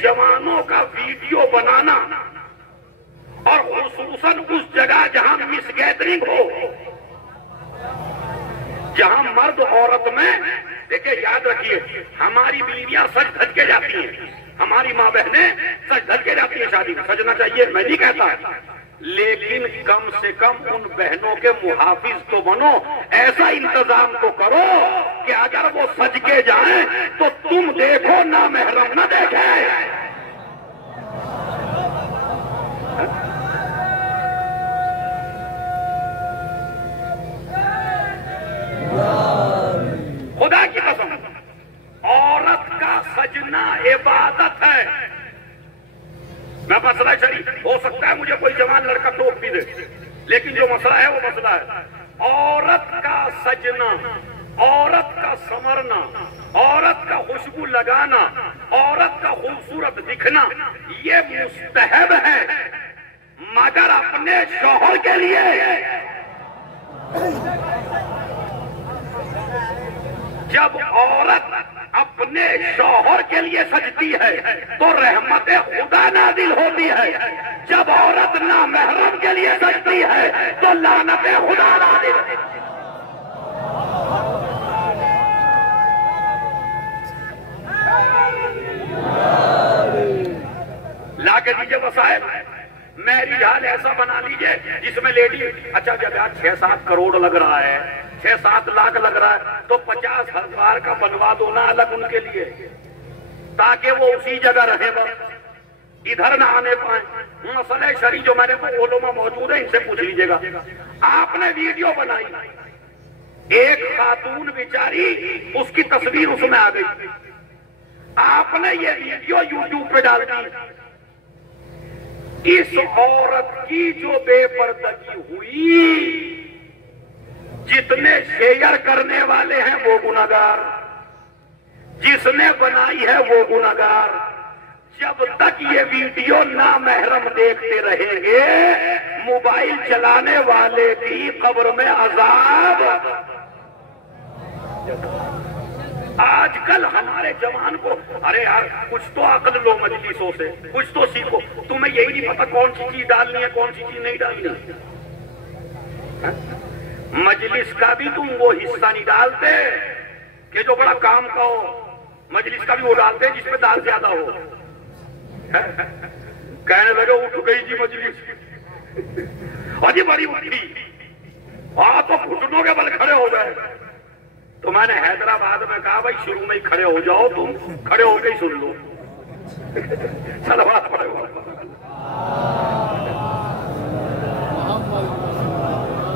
जवानों का वीडियो बनाना और खुसूसन उस जगह जहां मिस गैदरिंग हो, जहां मर्द औरत में, देखिए याद रखिए, हमारी बीवियां सज धज के जाती हैं, हमारी माँ बहनें सज धज के जाती है, शादी में सजना चाहिए, मैं नहीं कहता, लेकिन कम से कम उन बहनों के मुहाफिज तो बनो। ऐसा इंतजाम तो करो कि अगर वो सज के जाएं तो तुम देखो, ना महरम न देखे। खुदा की कसम, औरत का सजना इबादत है। मैं मसला शरीफ, हो सकता है मुझे कोई जवान लड़का टोक भी दे, लेकिन जो मसला है वो मसला है। औरत का सजना, औरत का संवरना, औरत का खुशबू लगाना, औरत का खूबसूरत दिखना, ये मुस्तहब है, मगर अपने शौहर के लिए। जब औरत अपने शौहर के लिए सजती है तो रहमत खुदा नादिल होती है, जब औरत ना महरम के लिए सजती है तो लानत खुदा नादिल। लाके दीजिए वसाइल, मैरिज हाल ऐसा बना लीजिए जिसमें लेडी, अच्छा जब 6-7 करोड़ लग रहा है, 6-7 लाख लग रहा है, तो 50,000 का बनवा दो ना अलग उनके लिए, ताकि वो उसी जगह रहे, बस इधर ना आने पाए। मसले शरी जो मैंने बोलो में मौजूद है, इनसे पूछ लीजिएगा। आपने वीडियो बनाई, एक खातून बेचारी, उसकी तस्वीर उसमें आ गई, आपने ये वीडियो यूट्यूब पे डाल दी। इस औरत की जो बेपर्दगी हुई, जितने शेयर करने वाले हैं वो गुनाहगार, जिसने बनाई है वो गुनाहगार। जब तक ये वीडियो ना महरम देखते रहेंगे, मोबाइल चलाने वाले की कब्र में अजाब। आजकल हमारे जवान को, अरे यार कुछ तो अक्ल लो मजलिसों से, कुछ तो सीखो। तुम्हें यही नहीं पता कौन सी चीज डालनी है, कौन सी चीज नहीं डालनी है। मजलिस का भी तुम वो हिस्सा नहीं डालते कि जो बड़ा काम का हो, मजलिस का भी वो डालते हैं जिसमें दाल ज्यादा हो। कहने लगे उठ गई जी मजलिस, अजी बड़ी उठी, तो घुटनों के बल खड़े हो गए। तो मैंने हैदराबाद में कहा भाई शुरू में ही खड़े हो जाओ, तुम खड़े होकर ही सुन लो। सलवात पड़े हो।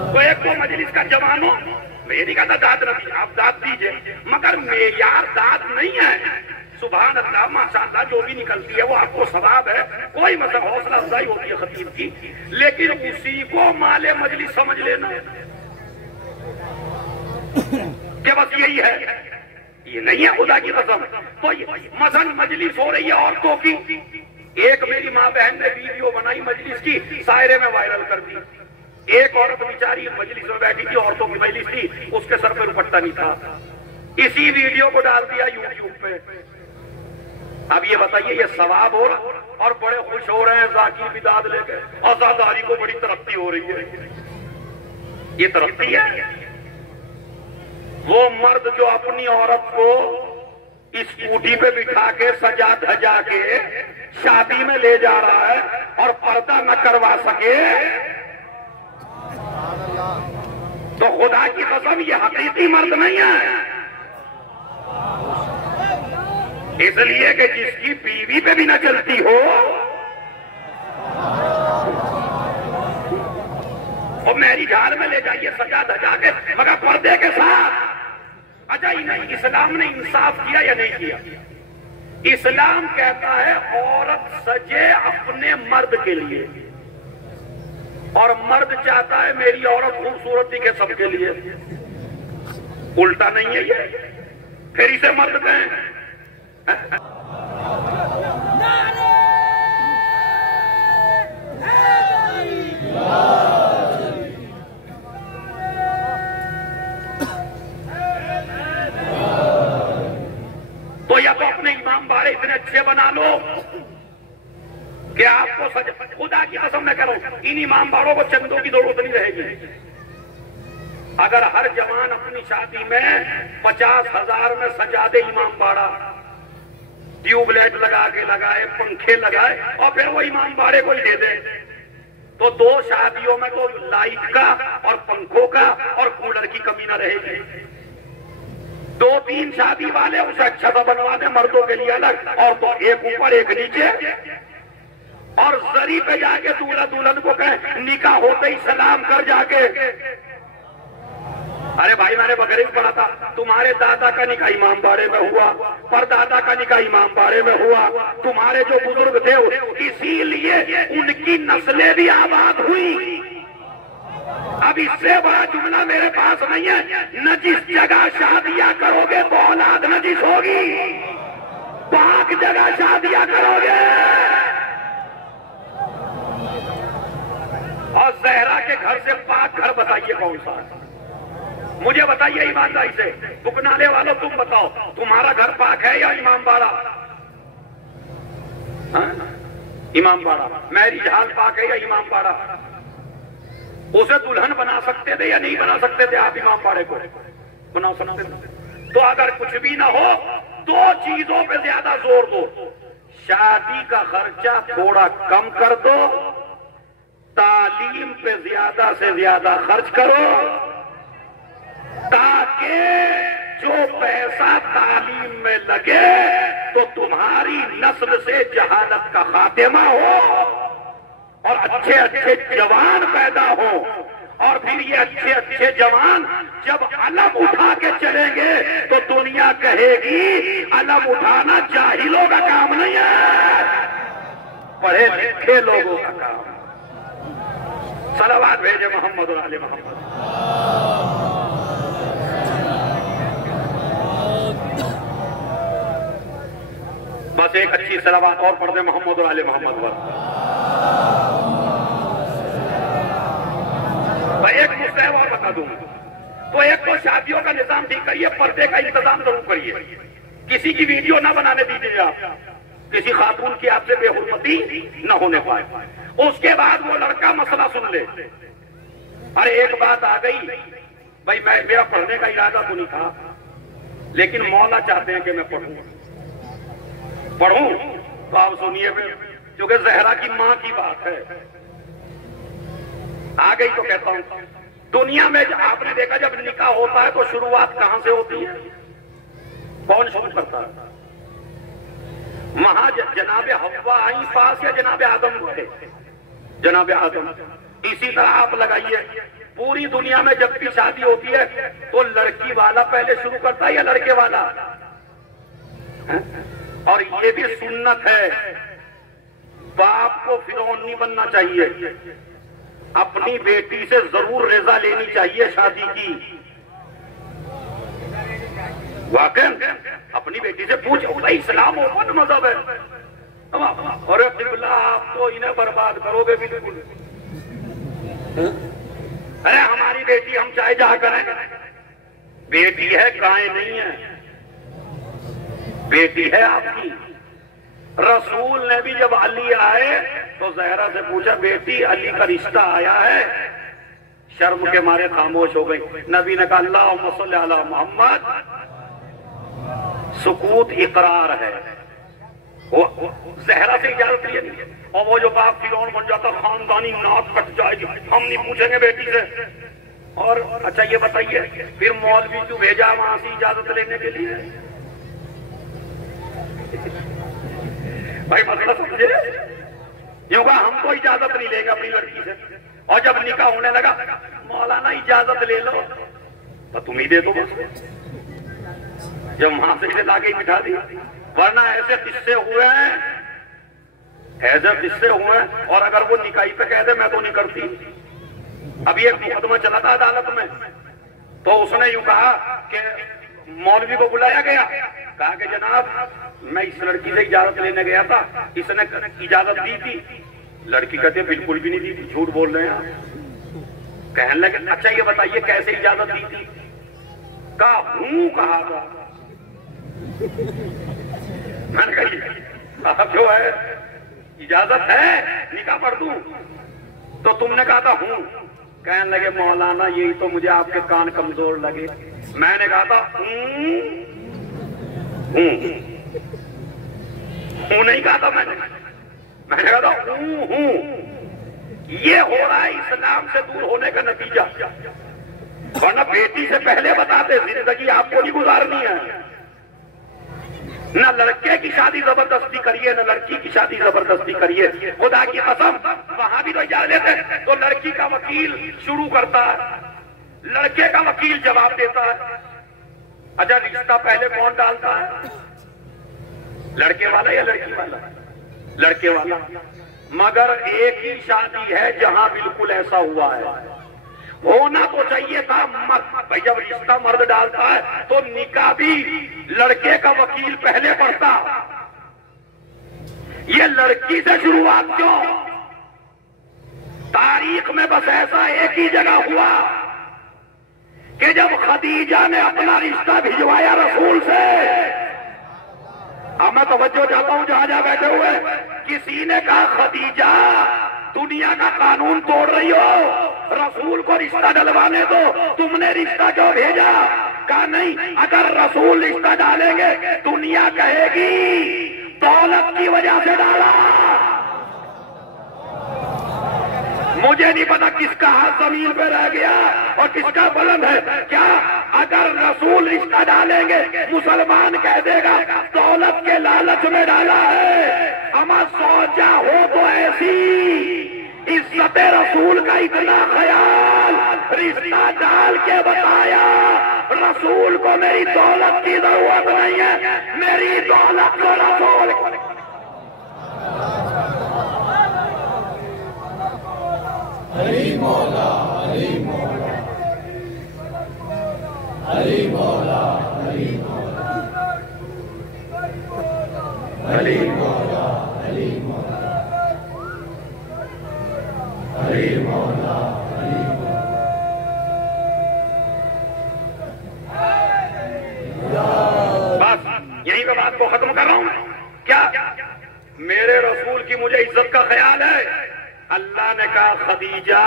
तो एक तो मजलिस का जवानों, मेरी कहता दाद रखी, आप दाद दीजिए, मगर मेयार दाद नहीं है। सुभान अल्लाह, माशाअल्लाह, जो भी निकलती है वो आपको सवाब है, कोई मतलब हौसला अफजाई होती है खतीब की, लेकिन उसी को माले मजलिस समझ लेना कि बस यही है, ये नहीं है खुदा की कसम। तो मसलन मजलिस हो रही है औरतों की, एक मेरी माँ बहन ने वीडियो बनाई मजलिस की, शायरे में वायरल कर दी। एक औरत बेचारी मजलिस में बैठी थी, औरतों की मजलिस थी, उसके सर पे दुपट्टा नहीं था, इसी वीडियो को डाल दिया यूट्यूब पे। अब ये बताइए, ये सवाब हो रहा और बड़े खुश हो रहे हैं, जाकिर भी दाद लेके, आजादारी को बड़ी तरक्की हो रही है। ये तरक्की है? वो मर्द जो अपनी औरत को स्कूटी पे बिठा के सजा धजा के शादी में ले जा रहा है और पर्दा न करवा सके, तो खुदा की कसम ये हकीकी मर्द नहीं है। इसलिए कि जिसकी बीवी पे भी न चलती हो, वो मैरिज हाल में ले जाइए सजा धजा के, मगर पर्दे के साथ। अच्छा, नहीं, इस्लाम ने इंसाफ किया या नहीं किया? इस्लाम कहता है औरत सजे अपने मर्द के लिए, और मर्द चाहता है मेरी औरत खूबसूरत दिखे सबके लिए। उल्टा नहीं है ये? फिर इसे मर्द कहें? तो या तो अपने इमाम बाड़े इतने अच्छे बना लो कि आपको खुदा की कसम मैं कह रहा हूं, इन इमाम बाड़ों को चंदों की जरूरत नहीं रहेगी। अगर हर जवान अपनी शादी में 50,000 में सजा दे इमाम बाड़ा, ट्यूबलाइट लगा के लगाए, पंखे लगाए और फिर वो इमाम बाड़े को ही दे दे, तो 2 शादियों में तो लाइट का और पंखों का और कूलर की कमी न रहेगी। 2-3 शादी वाले उसे अच्छा सा बनवा दे, मर्दों के लिए अलग और तो एक ऊपर एक नीचे, और जरी पे जाके दूल्हा दुल्हन को कहे निकाह होते ही सलाम कर जाके, अरे भाई मैंने बकरीद पढ़ा था, तुम्हारे दादा का निकाह इमाम बाड़े में हुआ, परदादा का निकाह इमाम बाड़े में हुआ, तुम्हारे जो बुजुर्ग थे इसीलिए उनकी नस्लें भी आबाद हुई। अब इससे बड़ा जुमला मेरे पास नहीं है। न जिस जगह शादियां करोगे तो औलाद नजिस होगी, पाक जगह शादियां करोगे। और जहरा के घर से पाक घर बताइए कौन सा? मुझे बताइए ईमानदारी से, बुकनाले वालों तुम बताओ, तुम्हारा घर पाक है या इमाम बाड़ा? इमाम बाड़ा। मैरी झाल पाक है या इमाम बाड़ा? उसे दुल्हन बना सकते थे या नहीं बना सकते थे आप इमाम बाड़े को? बना सकते थे। तो अगर कुछ भी ना हो, 2 चीजों पे ज्यादा जोर दो। शादी का खर्चा थोड़ा कम कर दो, तालीम पे ज्यादा से ज्यादा खर्च करो, ताकि जो पैसा तालीम में लगे तो तुम्हारी नस्ल से जहालत का खात्मा हो और अच्छे अच्छे जवान पैदा हो। और फिर ये अच्छे अच्छे जवान जब अलम उठा के चलेंगे तो दुनिया कहेगी अलम उठाना जाहिलों का काम नहीं है, पढ़े लिखे लोगों का काम। सलावत भेजे मोहम्मद और आले मोहम्मद। बस एक अच्छी सलावत और पढ़ दे मोहम्मद और आले मोहम्मद पर। मैं एक मुद्दा और बता दूं, तो एक तो शादियों का निजाम ठीक करिए, पर्दे का इंतजाम जरूर करिए, किसी की वीडियो ना बनाने दीजिए आप, किसी खातून की आपसे बेहुरमती न होने पाए। उसके बाद वो लड़का मसला सुन ले, अरे एक बात आ गई भाई, मेरा पढ़ने का इरादा तो नहीं था, लेकिन मौला चाहते हैं कि मैं पढ़ूं तो आप सुनिए फिर, क्योंकि जहरा की मां की बात है। आ गई तो कहता हूं, दुनिया में आपने देखा जब निकाह होता है तो शुरुआत कहां से होती है? कौन शुरू करता है? जनाबे हव्वा आई पास या जनाबे आदम थे? जनाबे आदम। इसी तरह आप लगाइए, पूरी दुनिया में जब भी शादी होती है तो लड़की वाला पहले शुरू करता है या लड़के वाला? और ये भी सुन्नत है, बाप को फिरौन नहीं बनना चाहिए, अपनी बेटी से जरूर रजा लेनी चाहिए शादी की। वाकई अपनी बेटी से पूछो, भाई इस्लाम ओपन मजहब है, अरे बिल्ला आप तो इन्हें बर्बाद करोगे बिल्कुल। अरे हमारी बेटी हम चाहे जहां करें, बेटी है गाय नहीं है, बेटी है आपकी। रसूल ने भी जब अली आए तो जहरा से पूछा, बेटी अली का रिश्ता आया है? शर्म के मारे खामोश हो गई। नबी ने कहा अल्लाहुम्मा सल्ली अला मोहम्मद, सुकूत इकरार है। वो जहरा से इजाजत लिए नहीं, और वो जो बाप फिरौन बन जाता, खानदानी नाक कट जाएगी, हम नहीं पूछेंगे बेटी से। और अच्छा ये बताइए, फिर मौलवी क्यों भेजा वहां से इजाजत लेने के लिए? भाई मसला समझे? क्योंकि हम तो इजाजत नहीं लेंगे अपनी लड़की से, और जब निकाह होने लगा मौलाना इजाजत ले लो, तो तुम ही दे दो बस। जब वहां से इसे लाके बिठा दी, वरना ऐसे किस्से हुए हैं, ऐसे किस्से हुए हैं। और अगर वो निकाही पे कह दे मैं तो नहीं करती। अभी एक मुकदमा चला था अदालत में, तो उसने यूं कहा कि मौलवी को बुलाया गया, कहा कि जनाब मैं इस लड़की से इजाजत लेने गया था, इसने इजाजत दी थी। लड़की कहते बिल्कुल भी नहीं दी थी, झूठ बोल रहे हैं आप। कहने लगे अच्छा ये बताइए कैसे इजाजत दी थी? कहा था। मैंने कहा जो है इजाजत है निकाह पढ़ दूं? तो तुमने कहा था हूं। कहने लगे मौलाना यही तो मुझे आपके कान कमजोर लगे। मैंने कहा था हूं नहीं कहा था मैंने कहा था हूं। ये हो रहा है इस्लाम से दूर होने का नतीजा। वरना बेटी से पहले बताते जिंदगी आपको नहीं गुजारनी है। न लड़के की शादी जबरदस्ती करिए, न लड़की की शादी जबरदस्ती करिए। खुदा की कसम वहां भी तो इजाजत है। तो लड़की का वकील शुरू करता है, लड़के का वकील जवाब देता है। अच्छा रिश्ता पहले कौन डालता है? लड़के वाला या लड़की वाला? लड़के वाला। मगर एक ही शादी है जहां बिल्कुल ऐसा हुआ है। होना तो चाहिए था भाई, जब रिश्ता मर्द डालता है तो निकाह भी लड़के का वकील पहले पढ़ता। ये लड़की से शुरुआत क्यों? तारीख में बस ऐसा एक ही जगह हुआ कि जब खदीजा ने अपना रिश्ता भिजवाया रसूल से। अब मैं तवज्जो चाहता हूं जहां जहां बैठे हुए, किसी ने कहा खदीजा दुनिया का कानून तोड़ रही हो, रसूल को रिश्ता डलवाने दो, तुमने रिश्ता क्यों भेजा? कहा नहीं, अगर रसूल रिश्ता डालेंगे दुनिया कहेगी दौलत की वजह से डाला। मुझे नहीं पता किसका हाथ जमीन पे रह गया और किसका बुलंद है। क्या अगर रसूल रिश्ता डालेंगे मुसलमान कह देगा दौलत के लालच में डाला है? अमा सोचा हो तो ऐसी इज्जत रसूल का इतना ख्याल, रिश्ता डाल के बताया रसूल को मेरी दौलत की जरूरत नहीं है, मेरी दौलत को रसूल। हरी मौला, हरी मौला, हरी मौला, हरी मौला, हरी मौला, हरी मौला, हरी मौला, हरी बस यही तो बात को खत्म कर रहा हूं। क्या मेरे रसूल की मुझे इज्जत का ख्याल है? अल्लाह ने कहा खदीजा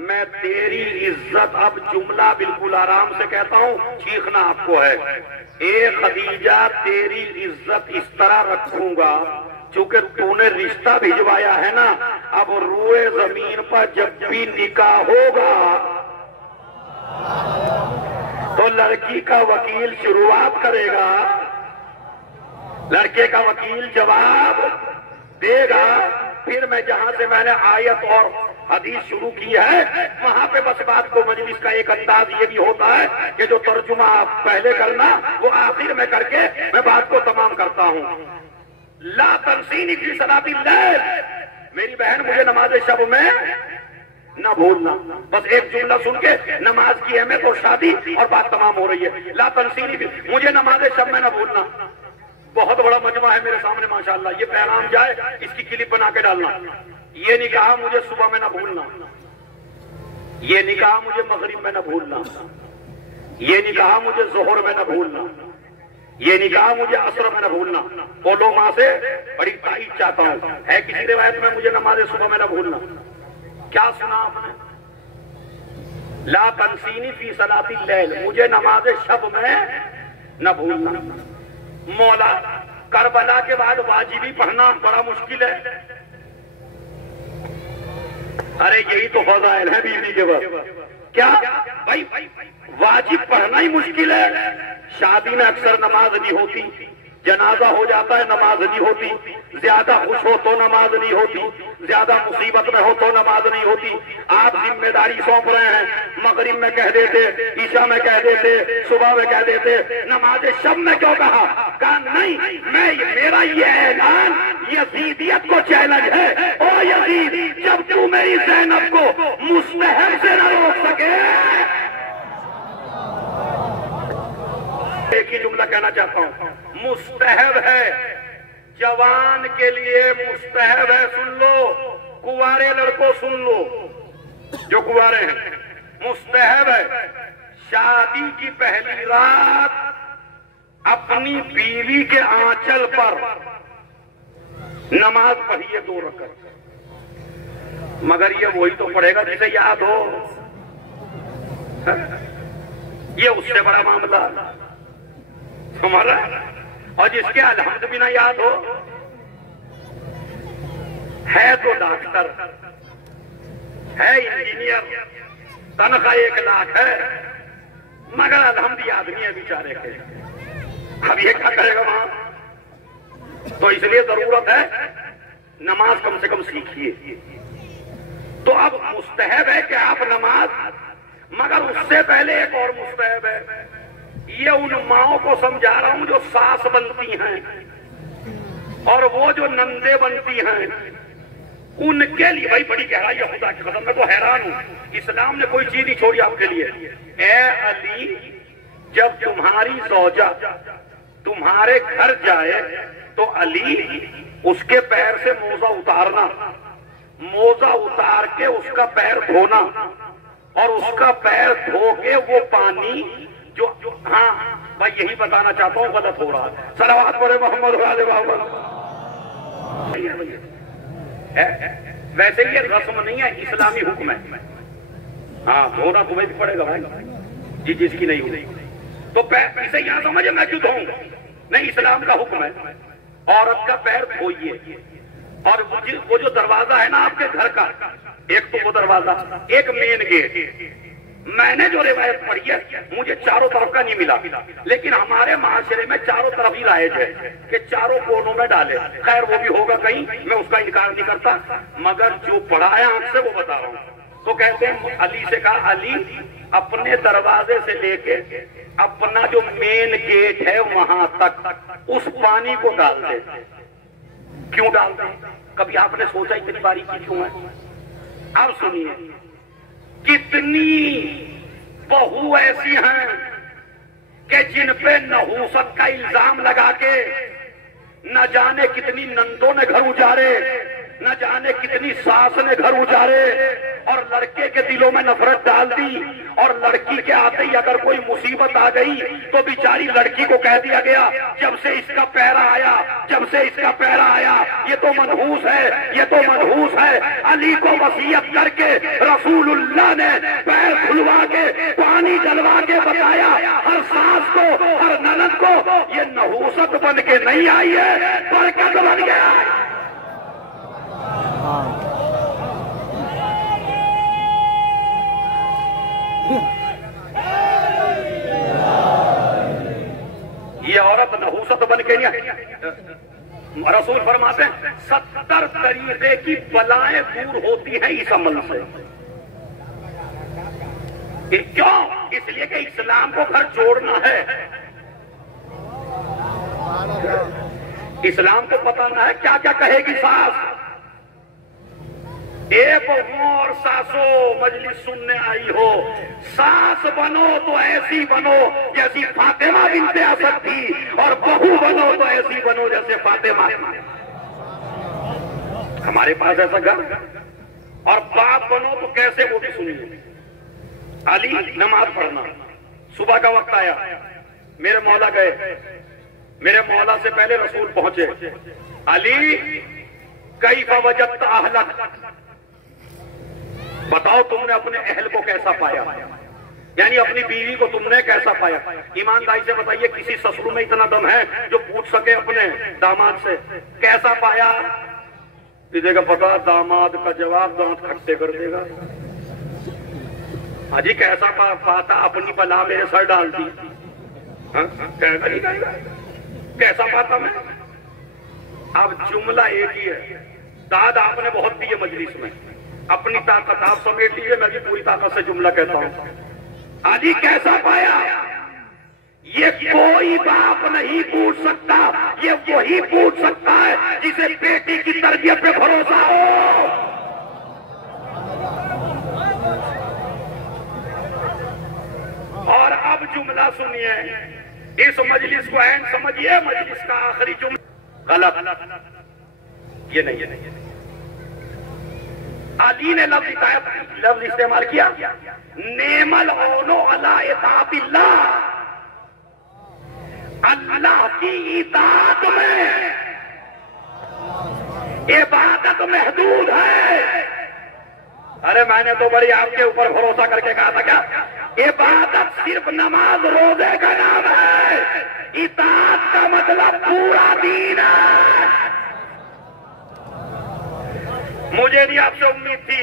मैं तेरी इज्जत, अब जुमला बिल्कुल आराम से कहता हूं, चीखना आपको है। ए खदीजा तेरी इज्जत इस तरह रखूंगा चूंकि तूने रिश्ता भिजवाया है ना, अब रूए जमीन पर जब भी निकाह होगा तो लड़की का वकील शुरुआत करेगा, लड़के का वकील जवाब देगा, फिर मैं जहां से मैंने आयत और हदीस शुरू की है वहां पे बस बात को मजलिस का एक अंदाज ये भी होता है कि जो तर्जुमा पहले करना वो आखिर में करके मैं बात को तमाम करता हूं। ला तनसीनी फी सलातिल लैल, मेरी बहन मुझे नमाज शब में न भूलना। बस एक जुमला सुन के नमाज की अहमियत और शादी और बात तमाम हो रही है। ला तनसीनी, मुझे नमाज शब में न भूलना। बहुत बड़ा मजमा है मेरे सामने माशाल्लाह, ये पैगाम जाए इसकी क्लिप बना के डालना। ये नहीं कहा मुझे सुबह में न भूलना, ये नहीं कहा मुझे मगरिब में न भूलना, ये नहीं कहा मुझे जोहर में न भूलना, ये नहीं कहा मुझे असर में न भूलना। बोलो मां से बड़ी तारीफ चाहता हूं, है किसी रिवायत में मुझे नमाज सुबह में न भूलना? क्या सुना आपने? ला तनसीनी फी सलातिल लैल, मुझे नमाज शब में न भूलना। मौला करबला के बाद वाजिबी पढ़ना बड़ा मुश्किल है। अरे यही तो फजाइल है बीवी के बाद। क्या भाई वाजिब पढ़ना ही मुश्किल है? शादी में अक्सर नमाज नहीं होती, जनाजा हो जाता है नमाज नहीं होती, ज्यादा खुश हो तो नमाज नहीं होती, ज्यादा मुसीबत में हो तो नमाज नहीं होती। आप जिम्मेदारी सौंप रहे हैं, मगरिब में कह देते, ईशा में कह देते, सुबह में कह देते, नमाज शब में क्यों कहा? कहा नहीं, मैं मेरा ये ऐलान यजीदियत को चैलेंज है। ओ यजीद, जब तू मेरी ज़ैनब को मुस्तहब से न रोक सके। एक ही जुमला कहना चाहता हूं, मुस्तहब है, जवान के लिए मुस्तहब है। सुन लो कुंवारे लड़कों, सुन लो जो कुंवारे हैं, मुस्तहब है शादी की पहली रात अपनी बीवी के आंचल पर नमाज पढ़िए 2 रकात, मगर ये वही तो पढ़ेगा जिसे याद हो। ये उससे बड़ा मामला हमारा, और जिसके अलहम्द भी ना याद हो, है तो डॉक्टर, है इंजीनियर, तनख्वाह 1 लाख है, मगर अलहम्द याद नहीं है बेचारे के। अब ये क्या करेगा वहां? तो इसलिए जरूरत है नमाज कम से कम सीखिए। तो अब मुस्तहब है कि आप नमाज, मगर उससे पहले एक और मुस्तहब है। ये उन माओं को समझा रहा हूं जो सास बनती हैं और वो जो नंदे बनती हैं, उनके लिए भाई बड़ी गहराई है। खुदा की कसम, मैं तो हैरान हूं, इस्लाम ने कोई चीज नहीं छोड़ी आपके लिए। ए अली, जब तुम्हारी सौजा तुम्हारे घर जाए तो अली उसके पैर से मोजा उतारना, मोजा उतार के उसका पैर धोना, और उसका पैर धो के वो पानी जो हाँ भाई यही बताना चाहता हूँ, गलत हो रहा है। सलावत पढ़े मोहम्मद वाले मोहम्मद। वैसे ये रस्म नहीं है, इस्लामी हुक्म है। हाँ, धोना तुम्हें भी पड़ेगा भाई जी, जिसकी नहीं हुई तो पैर इसे यहाँ समझे, मैं क्यों धोऊंगा? नहीं, इस्लाम का हुक्म है, औरत का पैर धोइए। और वो जो दरवाजा है ना आपके घर का, एक तो वो दरवाजा, एक मेन गेट। मैंने जो रिवायत पढ़ी है, मुझे चारों तरफ का नहीं मिला, लेकिन हमारे माशरे में चारों तरफ ही राइज है कि चारों कोनों में डाले। खैर वो भी होगा कहीं, मैं उसका इनकार नहीं करता, मगर जो पढ़ा है आंख से वो बता रहा हूँ। तो कहते हैं अली से कहा, अली अपने दरवाजे से लेके अपना जो मेन गेट है वहां तक उस पानी को डाल दे। क्यों डालते हैं? कभी आपने सोचा इतनी बारीकी क्यों है? अब सुनिए, कितनी बहू ऐसी हैं कि जिन पे नहूसत का इल्जाम लगा के न जाने कितनी नंदों ने घर उजारे, न जाने कितनी सास ने घर उजारे, और लड़के के दिलों में नफरत डाल दी। और लड़की के आते ही अगर कोई मुसीबत आ गई तो बेचारी लड़की को कह दिया गया, जब से इसका पैरा आया, जब से इसका पैरा आया, ये तो मनहूस है, ये तो मनहूस है। अली को वसीयत करके रसूलुल्लाह ने पैर खुलवा के पानी डलवा के बताया हर सास को, हर ननद को, ये नहूसत बन के नहीं आई है, बरकत बन गया। ये औरत नहूसत बन के नहीं। रसूल फरमाते हैं 70 तरीके की बलाएं दूर होती हैं इस अमल से। क्यों? इसलिए कि इस्लाम को घर जोड़ना है। इस्लाम को पता ना है क्या क्या कहेगी सास। बहुओं और सासो मजलिस सुनने आई हो, सास बनो तो ऐसी बनो जैसी फातिमा बिनते असद थी, और बहू बनो तो ऐसी बनो जैसे फातिमा। हमारे पास ऐसा घर, और बाप बनो तो कैसे, वो भी सुनिए। अली नमाज पढ़ना, सुबह का वक्त आया, मेरे मौला गए, मेरे मौला से पहले रसूल पहुंचे। अली कैफ़ वजदत अहलक, बताओ तुमने अपने अहल को कैसा पाया, यानी अपनी बीवी को तुमने कैसा पाया। ईमानदारी से बताइए, किसी ससुर में इतना दम है जो पूछ सके अपने दामाद से कैसा पाया? दीदी का पता, दामाद का जवाब दांत खट्टे कर देगा। हाजी कैसा पाता, अपनी बला मेरे सर डाल दी। कैसा पाता मैं? अब जुमला एक ही है, दाद आपने बहुत दी है मजलिस में, अपनी ताकत आप समेट लीजिए, मैं भी पूरी ताकत से जुमला कहता हूं। अली कैसा पाया? ये कोई बाप नहीं पूछ सकता, ये वही पूछ सकता है जिसे बेटी की तरबियत पे भरोसा हो। और अब जुमला सुनिए, इस मजलिस को ऐन समझिए, मजलिस का आखिरी जुमला गलत, ये नहीं। अली ने लफ्ज इस्तेमाल किया, नेमल ओनो अला इताअतिल्लाह, अल्लाह की इताअत में इबादत महदूद है। अरे मैंने तो बड़ी आपके ऊपर भरोसा करके कहा था क्या इबादत सिर्फ नमाज रोजे का नाम है, इताअत का मतलब पूरा दीन है। मुझे नहीं आपसे उम्मीद थी